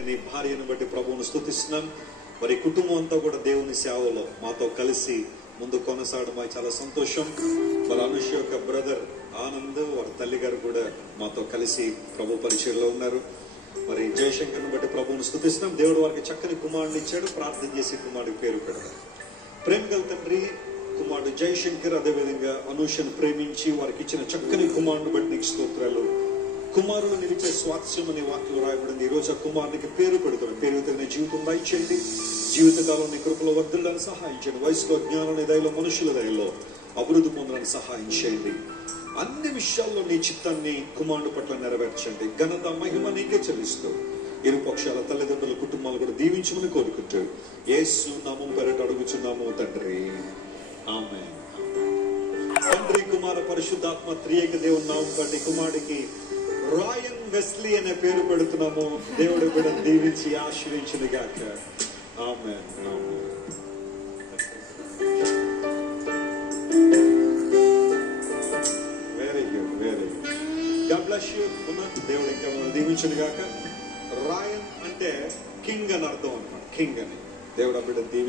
చక్కని భార్యను బట్టి ప్రభువును స్తుతిస్తున్నాం. మరి కుటుంబం అంతా కూడా దేవుని సేవలో మాతో కలిసి ముందు కొనసాగడం చాలా సంతోషం. మరి అనుష యొక్క బ్రదర్ ఆనంద్, వారి తల్లి గారు కూడా మాతో కలిసి ప్రభు పరిచయంలో ఉన్నారు. మరి జయశంకర్ని బట్టి ప్రభువును స్తుతిస్తున్నాం. దేవుడు వారికి చక్కని కుమారుని ఇచ్చాడు. ప్రార్థన చేసి కుమారుడికి పేరు పెడతారు. ప్రేమ గల తండ్రి, కుమారుడు జయశంకర్ అదేవిధంగా అనూషను ప్రేమించి వారికి ఇచ్చిన చక్కని కుమారుని బట్టి నీకు స్తోత్రాలు. కుమారులు నిలిపే స్వాస్థ్యం అనే వాక్యం రాయబడింది. ఈ రోజు ఆ కుమారునికి పేరు పెడుతున్నాం. పేరు తగిన జీవితం దయచేయండి. జీవితకాలం నీ కృపలో వర్ధిల్లని సహాయం చేయండి. వయసులో జ్ఞానం దయలో మనుషుల దయలో అభివృద్ధి పొందడానికి సహాయం చేయండి. అన్ని విషయాల్లో నీ చిత్తాన్ని కుమారుడు పట్ల నెరవేర్చండి. ఘనత మహిమ నీకే చెల్లిస్తూ ఇరు పక్షాల తల్లిదండ్రుల కుటుంబాలు కూడా దీవించమని కోరుకుంటూ యేసు నామం పేరిట అడుగుచున్నాము తండ్రి, ఆమేన్. తండ్రి కుమార పరిశుద్ధాత్మ త్రియేక దేవుని నామం బట్టి కుమారుడికి రాయన్ వెస్లీ అనే పేరు పెడుతున్నాము. దేవుడు కూడా దీవించి ఆశీర్వించును గాక. Amen. Very good, very good. God bless you. దేవుడు ఇంకా దీవించును గాక. రాయన్ అంటే కింగ్ అని అర్థం అన్నమాట. కింగ్ అని దేవుడు బిడ్డ దీవి